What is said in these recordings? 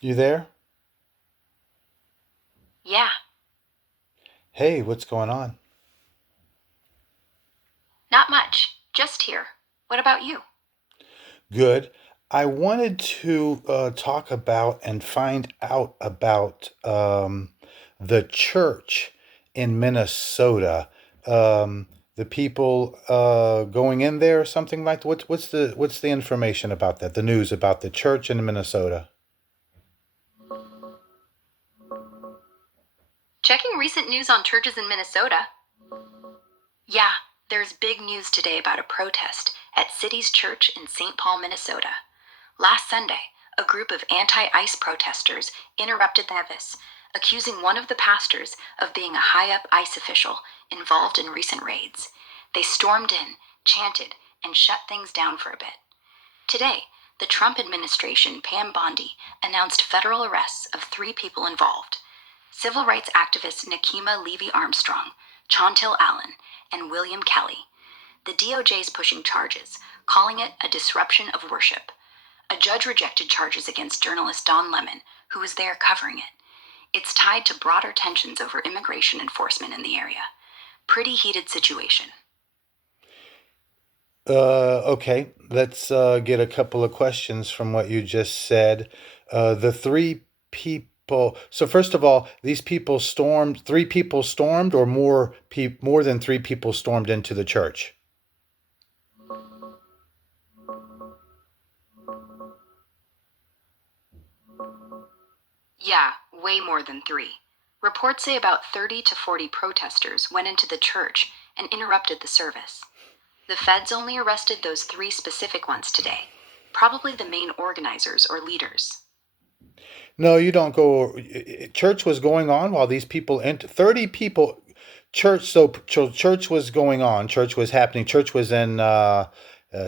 You there? Yeah, Hey, what's going on? not much. Just here. What about you? Good. I wanted to talk about and find out about the church in Minnesota. Um, the people going in there or something like that. What's the information about that? The news about the church in Minnesota. Checking recent news on churches in Minnesota. Yeah, there's big news today about a protest at City's Church in St. Paul, Minnesota. Last Sunday, a group of anti ICE protesters interrupted the service, accusing one of the pastors of being a high up ICE official involved in recent raids. They stormed in, chanted, and shut things down for a bit. Today, the Trump administration, Pam Bondi, announced federal arrests of three people involved: civil rights activists Nakima Levy Armstrong, Chantel Allen, and William Kelly. The DOJ is pushing charges, calling it a disruption of worship. A judge rejected charges against journalist Don Lemon, who was there covering it. It's tied to broader tensions over immigration enforcement in the area. Pretty heated situation. Okay, let's get a couple of questions from what you just said. The three people. So first of all, these people stormed. Three people stormed, or more than three people stormed into the church. Yeah, way more than three. Reports say about 30 to 40 protesters went into the church and interrupted the service. The feds only arrested those three specific ones today, probably the main organizers or leaders. No, you don't go. Church was going on while these people ent 30 people. Church was going on. Church was happening. Church was in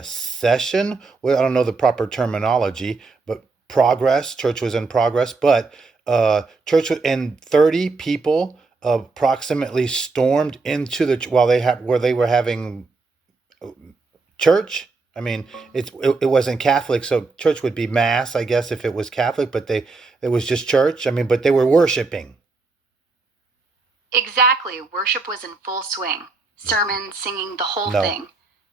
session. Well, I don't know the proper terminology, but progress. Church was in progress, but and 30 people approximately stormed into while where they were having church. I mean, it wasn't Catholic, so church would be mass, I guess, if it was Catholic, but it was just church. I mean, but they were worshiping. Exactly, worship was in full swing. Sermons, singing, the whole No, thing.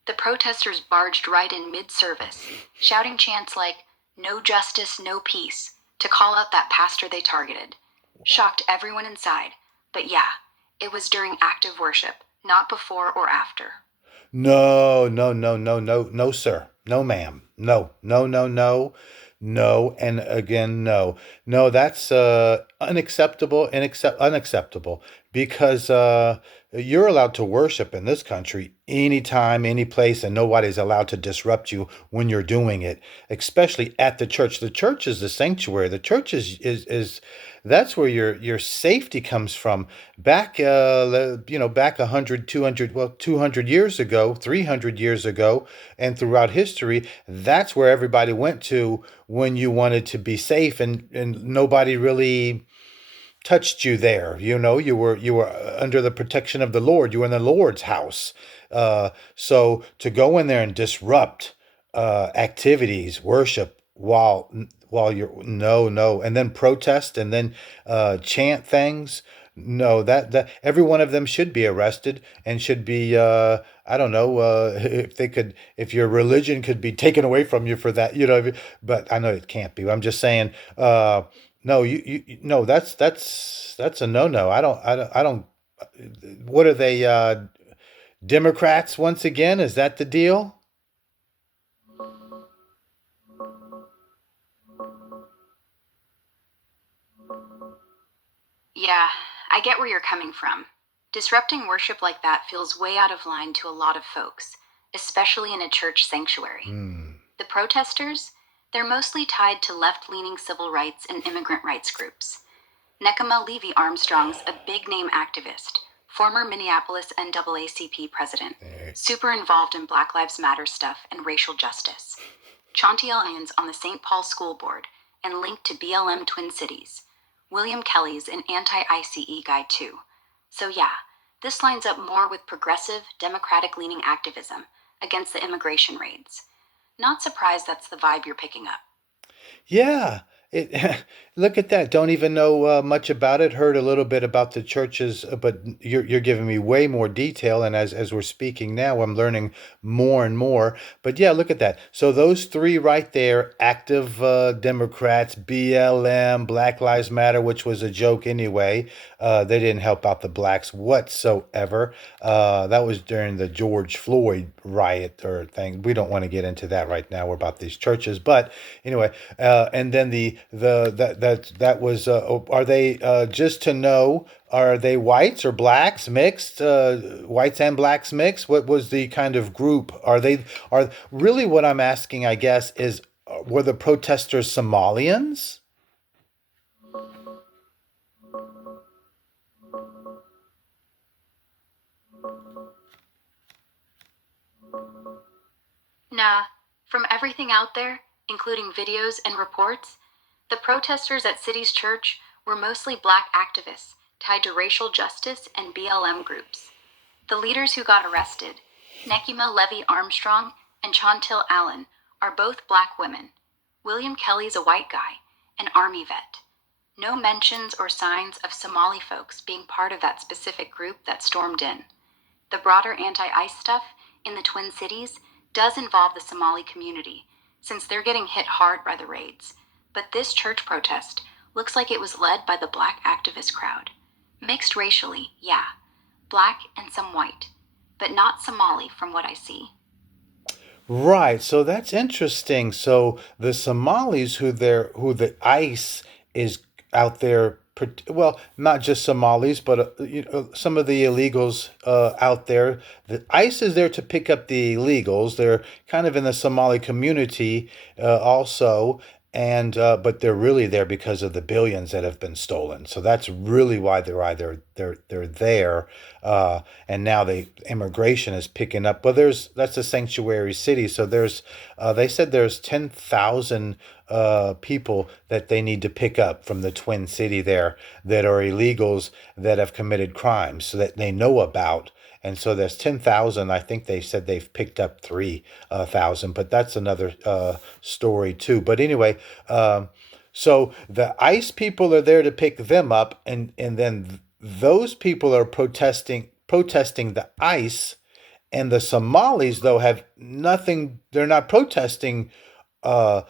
The protesters barged right in mid service, shouting chants like, "No justice, no peace," to call out that pastor they targeted. Shocked everyone inside. But yeah, it was during active worship, not before or after. no, no, no, no, no, no, sir. No, ma'am. No, no, no, no, no, and again, no. No, that's unacceptable because you're allowed to worship in this country anytime, any place, and nobody's allowed to disrupt you when you're doing it, especially at the church. The church is the sanctuary. The church is that's where your safety comes from. Back 100, 200, well, 200 years ago, 300 years ago, and throughout history, that's where everybody went to when you wanted to be safe, and nobody really touched you there. You were under the protection of the Lord. You were in the Lord's house. So to go in there and disrupt activities, worship while you're no, and then protest and then chant things. No, that every one of them should be arrested and should be I don't know if your religion could be taken away from you for that, but I know it can't be. I'm just saying no, no, that's a no-no. I don't. What are they? Democrats once again? Is that the deal? Yeah, I get where you're coming from. Disrupting worship like that feels way out of line to a lot of folks, especially in a church sanctuary. Hmm. The protesters? They're mostly tied to left leaning civil rights and immigrant rights groups. Nekima Levy Armstrong's a big name activist, former Minneapolis NAACP president, Eh, super involved in Black Lives Matter stuff and racial justice. Chantiel Lyons on the St. Paul School Board and linked to BLM Twin Cities. William Kelly's an anti ICE guy too. So, yeah, this lines up more with progressive, democratic leaning activism against the immigration raids. Not surprised that's the vibe you're picking up. Yeah, It, look at that. Don't even know much about it. Heard a little bit about the churches, but you're giving me way more detail. And as we're speaking now, I'm learning more and more. But yeah, look at that. So those three right there, active Democrats, BLM, Black Lives Matter, which was a joke anyway. They didn't help out the blacks whatsoever. That was during the George Floyd riot or thing. We don't want to get into that right now. We're about these churches, but anyway, and then that was. Are they just to know? Are they whites or blacks mixed? Whites and blacks mixed? What was the kind of group? Are really what I'm asking? I guess is were the protesters Somalians? Nah, from everything out there, including videos and reports, the protesters at City's Church were mostly black activists tied to racial justice and BLM groups. The leaders who got arrested, Nekima Levy Armstrong and Chantil Allen, are both black women. William Kelly's a white guy, an army vet. No mentions or signs of Somali folks being part of that specific group that stormed in. The broader anti ICE stuff in the Twin Cities does involve the Somali community, since they're getting hit hard by the raids. But this church protest looks like it was led by the black activist crowd. Mixed racially, yeah, black and some white, but not Somali from what I see. Right. So that's interesting. So the Somalis who the ICE is out there, well, not just Somalis, but some of the illegals out there. The ICE is there to pick up the illegals. They're kind of in the Somali community also, and but they're really there because of the billions that have been stolen. So that's really why they're there. And now the immigration is picking up. Well, that's a sanctuary city, so there's they said there's 10,000 people that they need to pick up from the Twin City there that are illegals that have committed crimes, so that they know about. And so there's 10,000. I think they said they've picked up 3,000, but that's another story too. But anyway, so the ICE people are there to pick them up, and then those people are protesting the ICE, and the Somalis though have nothing. They're not protesting the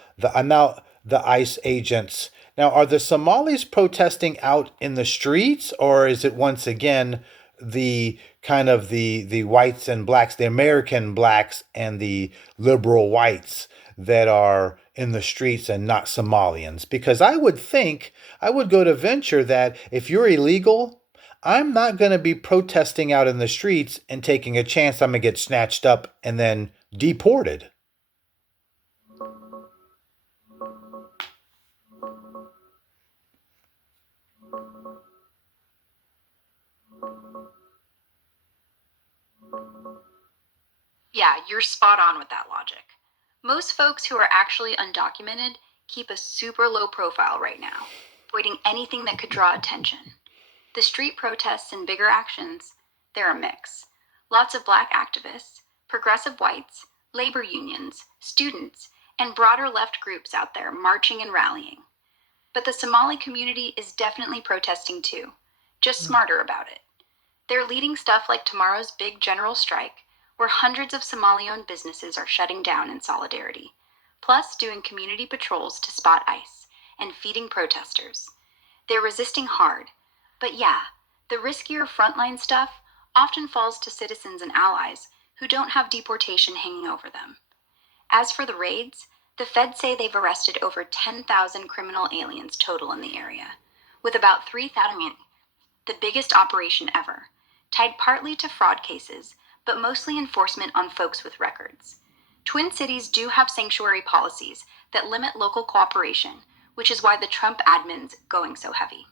ICE agents. Now, are the Somalis protesting out in the streets, or is it once again the kind of the whites and blacks, the American blacks and the liberal whites that are in the streets and not Somalians? Because I would think I would go to venture that if you're illegal, I'm not going to be protesting out in the streets and taking a chance I'm going to get snatched up and then deported. Yeah, you're spot on with that logic. Most folks who are actually undocumented keep a super low profile right now, avoiding anything that could draw attention. The street protests and bigger actions, they're a mix. Lots of black activists, progressive whites, labor unions, students, and broader left groups out there marching and rallying. But the Somali community is definitely protesting too, just smarter about it. They're leading stuff like tomorrow's big general strike, where hundreds of Somali owned businesses are shutting down in solidarity, plus doing community patrols to spot ICE and feeding protesters. They're resisting hard, but yeah, the riskier frontline stuff often falls to citizens and allies who don't have deportation hanging over them. As for the raids, the feds say they've arrested over 10,000 criminal aliens total in the area, with about 3,000, the biggest operation ever, tied partly to fraud cases, but mostly enforcement on folks with records. Twin Cities do have sanctuary policies that limit local cooperation, which is why the Trump admin's going so heavy.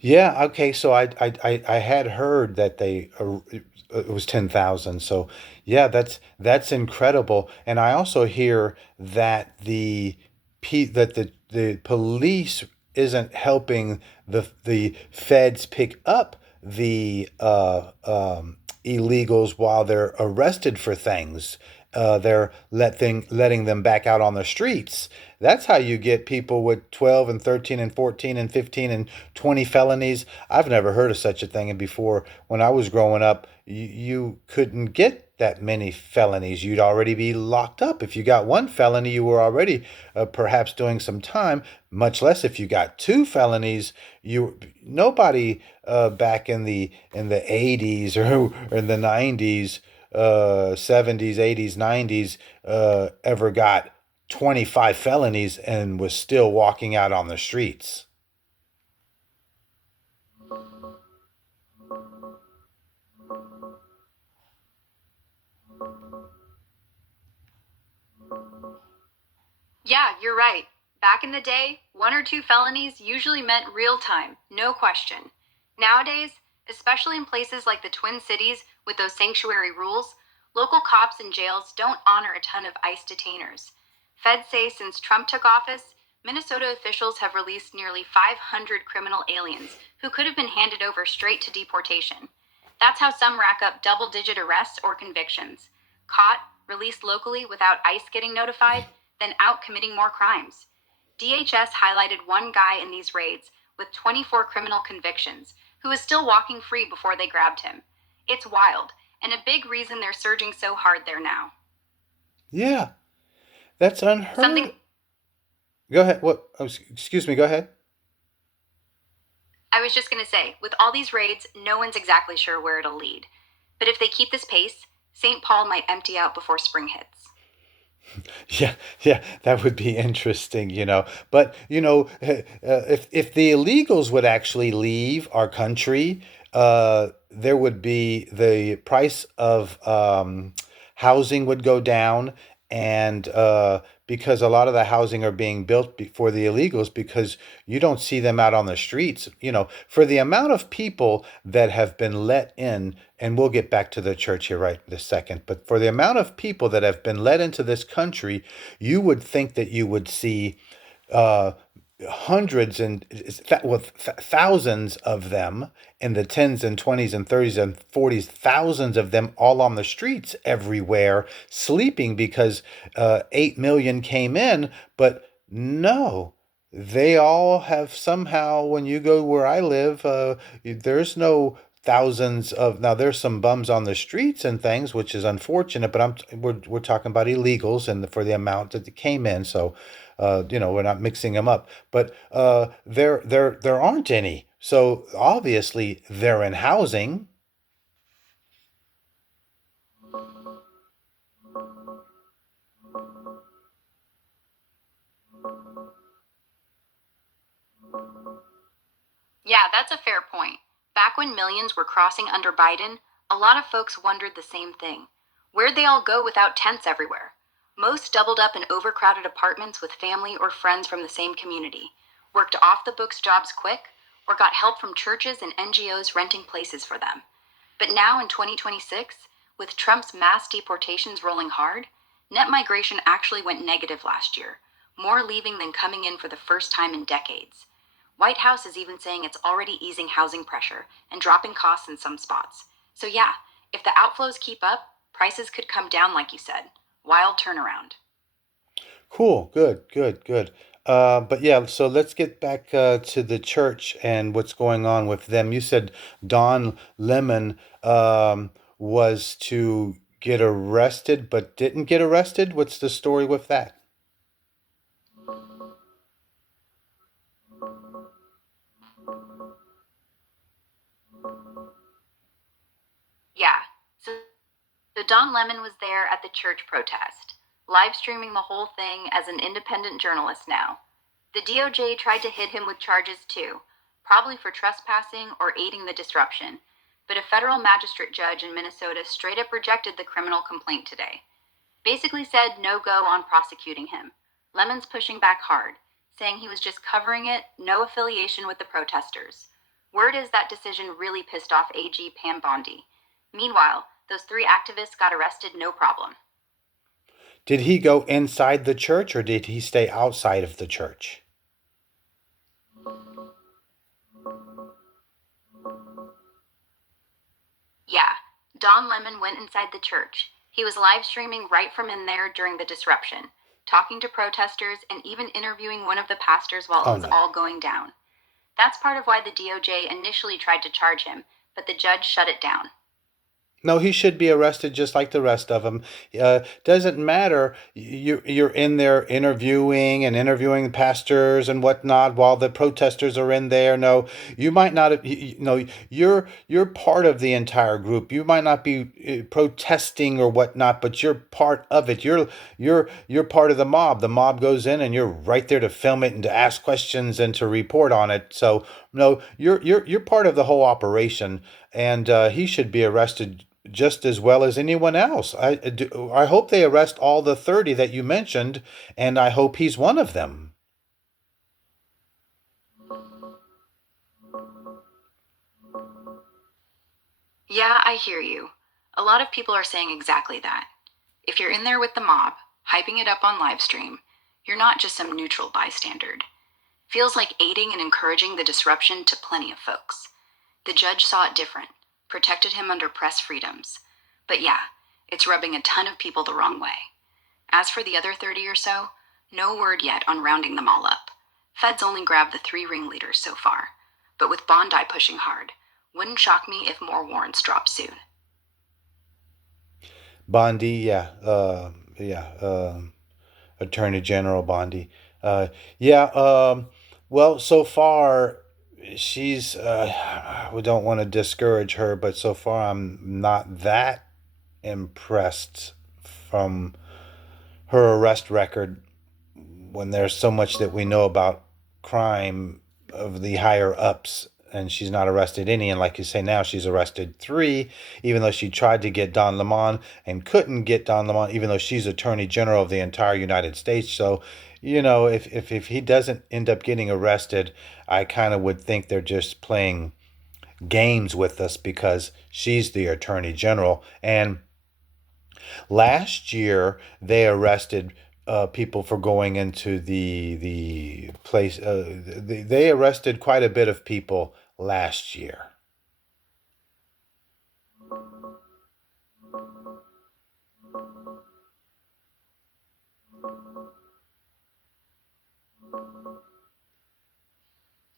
Yeah, okay. So I had heard that it was 10,000. So yeah, that's incredible. And I also hear that the police isn't helping the feds pick up the illegals while they're arrested for things. they're letting them back out on the streets. That's how you get people with 12 and 13 and 14 and 15 and 20 felonies. I've never heard of such a thing. And before, when I was growing up, you couldn't get that many felonies. You'd already be locked up. If you got one felony, you were already perhaps doing some time, much less if you got two felonies. You nobody back in the 80s or in the 90s, 70s, 80s, 90s ever got 25 felonies and was still walking out on the streets. Yeah, you're right. Back in the day, one or two felonies usually meant real time, no question. Nowadays, especially in places like the Twin Cities with those sanctuary rules, local cops and jails don't honor a ton of ICE detainers. Feds say since Trump took office, Minnesota officials have released nearly 500 criminal aliens who could have been handed over straight to deportation. That's how some rack up double digit arrests or convictions. Caught, released locally without ICE getting notified, then out committing more crimes. DHS highlighted one guy in these raids with 24 criminal convictions who was still walking free before they grabbed him. It's wild, and a big reason they're surging so hard there now. Yeah, that's unheard. Something Go ahead. What? Oh, excuse me. Go ahead. I was just going to say, with all these raids, no one's exactly sure where it'll lead. But if they keep this pace, St. Paul might empty out before spring hits. Yeah, yeah, that would be interesting, you know. But if the illegals would actually leave our country, there would be the price of housing would go down, and because a lot of the housing are being built for the illegals, because you don't see them out on the streets, you know, for the amount of people that have been let in, and we'll get back to the church here right this second, but for the amount of people that have been let into this country, you would think that you would see uh, hundreds and thousands of them in the tens and twenties and thirties and forties, thousands of them all on the streets everywhere sleeping because 8 million came in, but no. They all have somehow, when you go where I live, there's no thousands of, now there's some bums on the streets and things, which is unfortunate, but we're talking about illegals and for the amount that came in. So we're not mixing them up, but there aren't any. So obviously they're in housing. Yeah, that's a fair point. Back when millions were crossing under Biden, a lot of folks wondered the same thing. Where'd they all go without tents everywhere? Most doubled up in overcrowded apartments with family or friends from the same community, worked off the books jobs quick, or got help from churches and NGOs renting places for them. But now in 2026, with Trump's mass deportations rolling hard, net migration actually went negative last year, more leaving than coming in for the first time in decades. White House is even saying it's already easing housing pressure and dropping costs in some spots. So yeah, if the outflows keep up, prices could come down like you said. Wild turnaround. Cool, good, good, good. But yeah, so let's get back to the church and what's going on with them. You said Don Lemon was to get arrested, but didn't get arrested. What's the story with that? Yeah, so Don Lemon was there at the church protest, live streaming the whole thing as an independent journalist now. The DOJ tried to hit him with charges too, probably for trespassing or aiding the disruption, but a federal magistrate judge in Minnesota straight up rejected the criminal complaint today. Basically said no go on prosecuting him. Lemon's pushing back hard, saying he was just covering it, no affiliation with the protesters. Word is that decision really pissed off AG Pam Bondi. Meanwhile, those three activists got arrested no problem. Did he go inside the church or did he stay outside of the church? Yeah, Don Lemon went inside the church. He was live streaming right from in there during the disruption, talking to protesters and even interviewing one of the pastors while it Oh was no. all going down. That's part of why the DOJ initially tried to charge him, but the judge shut it down. No, he should be arrested just like the rest of them. Doesn't matter. You're in there interviewing the pastors and whatnot while the protesters are in there. No, you might not. No, you're part of the entire group. You might not be protesting or whatnot, but you're part of it. You're part of the mob. The mob goes in, and you're right there to film it and to ask questions and to report on it. So no, you're part of the whole operation, and he should be arrested just as well as anyone else. I hope they arrest all the 30 that you mentioned, and I hope he's one of them. Yeah, I hear you. A lot of people are saying exactly that. If you're in there with the mob, hyping it up on livestream, you're not just some neutral bystander. Feels like aiding and encouraging the disruption to plenty of folks. The judge saw it different, protected him under press freedoms. But yeah, it's rubbing a ton of people the wrong way. As for the other 30 or so, no word yet on rounding them all up. Feds only grabbed the three ringleaders so far. But with Bondi pushing hard, wouldn't shock me if more warrants drop soon. Bondi, yeah, yeah, Attorney General Bondi. Yeah, well, so far, she's, we don't want to discourage her, but so far I'm not that impressed from her arrest record when there's so much that we know about crime of the higher ups, and she's not arrested any. And like you say, now she's arrested three, even though she tried to get Don Lemon and couldn't get Don Lemon, even though she's Attorney General of the entire United States. So, if he doesn't end up getting arrested, I kind of would think they're just playing games with us because she's the Attorney General. And last year, they arrested people for going into the place. They arrested quite a bit of people last year.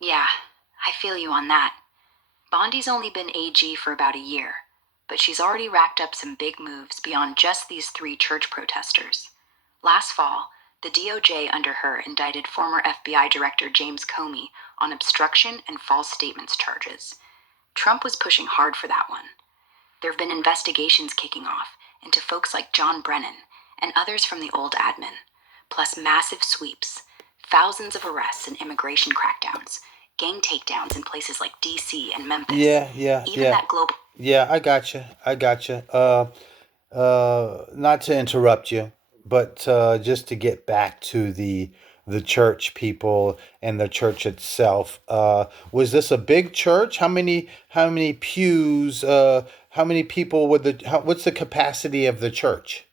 Yeah, I feel you on that. Bondi's only been AG for about a year, but she's already racked up some big moves beyond just these three church protesters. Last fall, the DOJ under her indicted former FBI Director James Comey on obstruction and false statements charges. Trump was pushing hard for that one. There have been investigations kicking off into folks like John Brennan and others from the old admin, plus massive sweeps, thousands of arrests and immigration crackdowns, gang takedowns in places like DC and Memphis. Yeah, yeah, Even yeah, that global. yeah. I got you. I got you. Not to interrupt you, but just to get back to the church people and the church itself. Was this a big church? How many pews? How many people would what's the capacity of the church?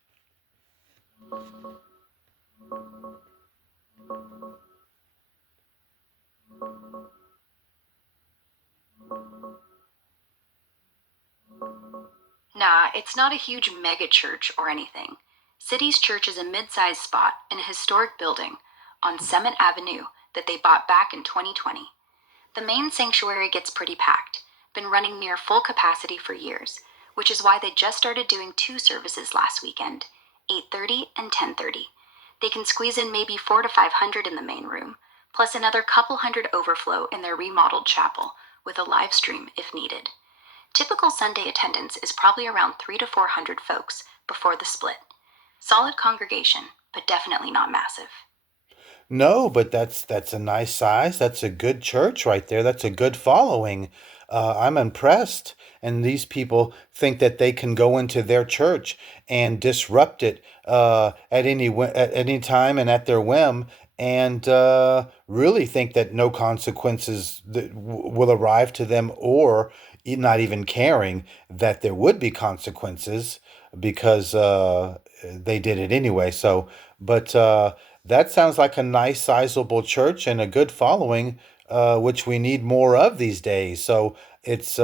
Nah, it's not a huge mega church or anything. City's Church is a mid sized spot in a historic building on Summit Avenue that they bought back in 2020. The main sanctuary gets pretty packed, been running near full capacity for years, which is why they just started doing two services last weekend, 8:30 and 10:30. They can squeeze in maybe 4 to 500 in the main room, plus another couple hundred overflow in their remodeled chapel with a live stream if needed. Typical Sunday attendance is probably around 3 to 400 folks before the split. Solid congregation, but definitely not massive. No, but that's a nice size. That's a good church right there. That's a good following. I'm impressed. And these people think that they can go into their church and disrupt it at any time and at their whim, and really think that no consequences will arrive to them, or not even caring that there would be consequences because they did it anyway. So, but. That sounds like a nice, sizable church and a good following, which we need more of these days. So it's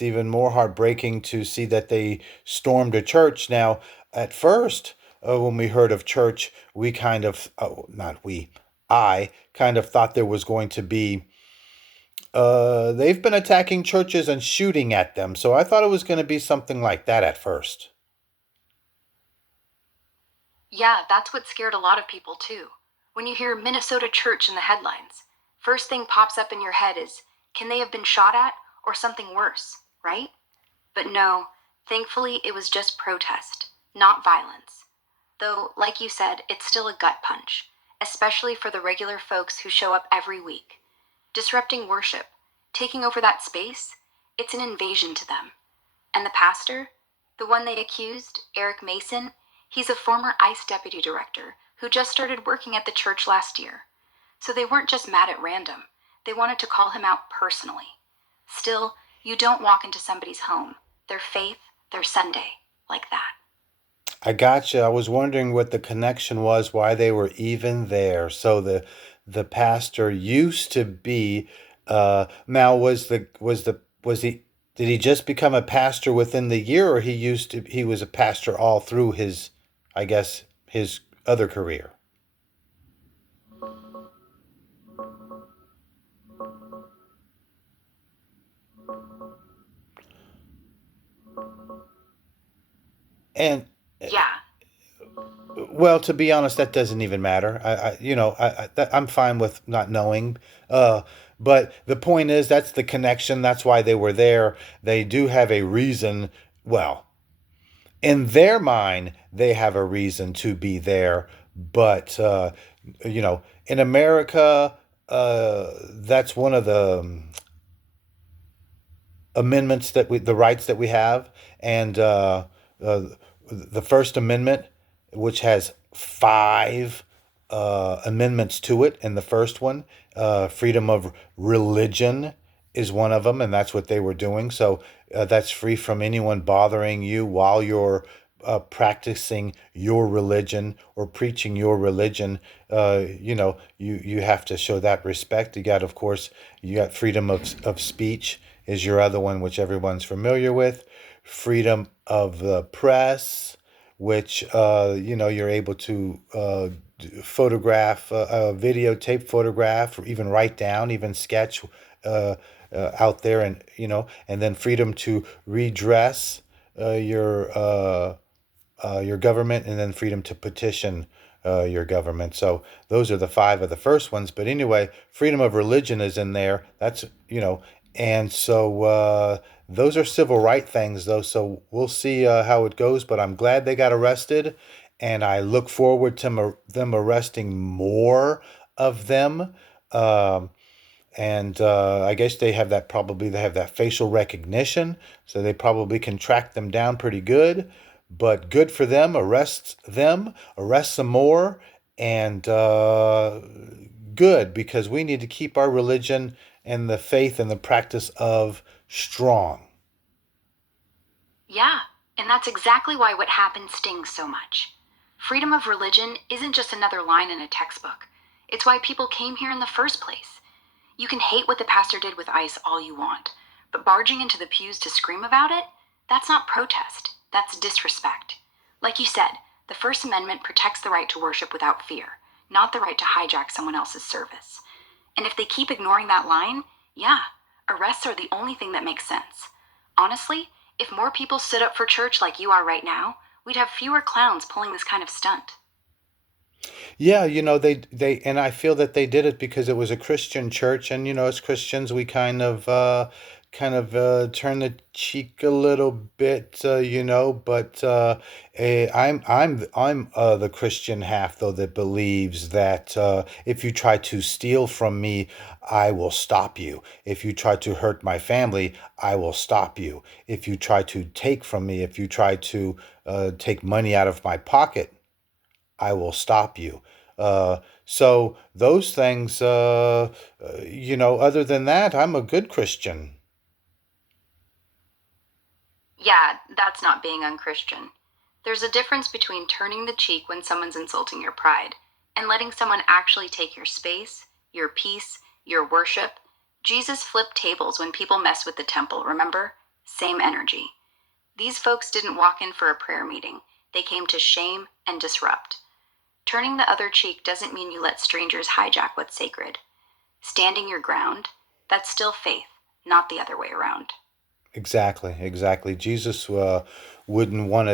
even more heartbreaking to see that they stormed a church. Now, at first, when we heard of church, we kind of, not we, I kind of thought there was going to be, they've been attacking churches and shooting at them. So I thought it was going to be something like that at first. Yeah, that's what scared a lot of people too. When you hear Minnesota church in the headlines, first thing pops up in your head is, can they have been shot at or something worse, right? But no, thankfully it was just protest, not violence. Though, like you said, it's still a gut punch, especially for the regular folks who show up every week. Disrupting worship, taking over that space, it's an invasion to them. And the pastor, the one they accused, Eric Mason, he's a former ICE deputy director who just started working at the church last year. So they weren't just mad at random, they wanted to call him out personally. Still, you don't walk into somebody's home, their faith, their Sunday, like that. I gotcha. I was wondering what the connection was, why they were even there. So the pastor used to be, now was he did he just become a pastor within the year, or he was a pastor all through his, I guess, his other career? And Yeah, well, to be honest, that doesn't even matter. I'm fine with not knowing. Uh, but the point is, that's the connection. That's why they were there. They do have a reason. Well, in their mind, they have a reason to be there. But in America, that's one of the amendments the rights that we have, and uh, the First Amendment, which has five amendments to it, and the first one, freedom of religion, is one of them, and that's what they were doing. So that's free from anyone bothering you while you're practicing your religion or preaching your religion. You have to show that respect. You got, of course, you got freedom of speech is your other one, which everyone's familiar with. Freedom of the press, which you're able to photograph, videotape, photograph, or even write down, even sketch uh, out there, and then freedom to redress your government, and then freedom to petition your government. So those are the five of the first ones. But anyway, freedom of religion is in there. And so those are civil right things, though. So we'll see how it goes. But I'm glad they got arrested, and I look forward to them arresting more of them. Um, and I guess they have that facial recognition, so they probably can track them down pretty good. But good for them. Arrest some more, and good, because we need to keep our religion and the faith and the practice of strong. yeah, and that's exactly why what happened stings so much. Freedom of religion isn't just another line in a textbook. It's why people came here in the first place. You can hate what the pastor did with ICE all you want, but barging into the pews to scream about it, that's not protest, that's disrespect. Like you said, the First Amendment protects the right to worship without fear, not the right to hijack someone else's service. And if they keep ignoring that line, yeah, arrests are the only thing that makes sense. Honestly, if more people stood up for church like you are right now, we'd have fewer clowns pulling this kind of stunt. Yeah, they and I feel that they did it because it was a Christian church, and as Christians, we kind of turn the cheek a little bit, but I'm the Christian half, though, that believes that if you try to steal from me, I will stop you. If you try to hurt my family, I will stop you. If you try to take from me, if you try to take money out of my pocket, I will stop you. So those things, other than that, I'm a good Christian. Yeah, that's not being unchristian. There's a difference between turning the cheek when someone's insulting your pride and letting someone actually take your space, your peace, your worship. Jesus flipped tables when people mess with the temple, remember? Same energy. These folks didn't walk in for a prayer meeting. They came to shame and disrupt. Turning the other cheek doesn't mean you let strangers hijack what's sacred. Standing your ground, that's still faith, not the other way around. Exactly, exactly. Jesus wouldn't want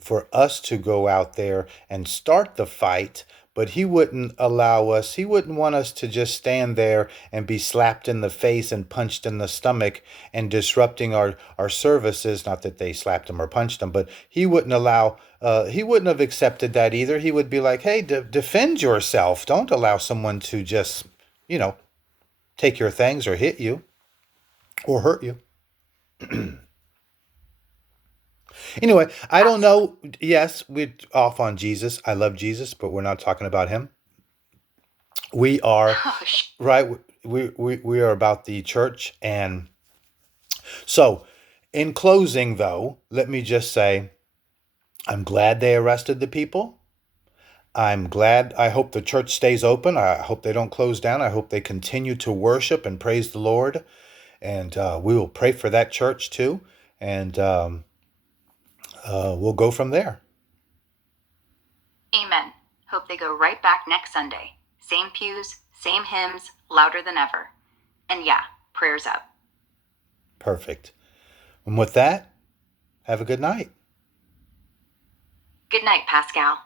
for us to go out there and start the fight, but he wouldn't allow us. He wouldn't want us to just stand there and be slapped in the face and punched in the stomach and disrupting our services. Not that they slapped him or punched him, but he wouldn't allow. He wouldn't have accepted that either. He would be like, "Hey, defend yourself. Don't allow someone to just, you know, take your things or hit you or hurt you." Anyway, I don't Absolutely. know. Yes, we're off on Jesus. I love Jesus, but we're not talking about him. We are Oh, right. We are about the church, and so in closing, though, let me just say I'm glad they arrested the people. I'm glad. I hope the church stays open. I hope they don't close down. I hope they continue to worship and praise the Lord, and we will pray for that church too, and we'll go from there. amen. Hope they go right back next Sunday. Same pews, same hymns, louder than ever. And yeah, prayers up. Perfect. And with that, have a good night. Good night, Pascal.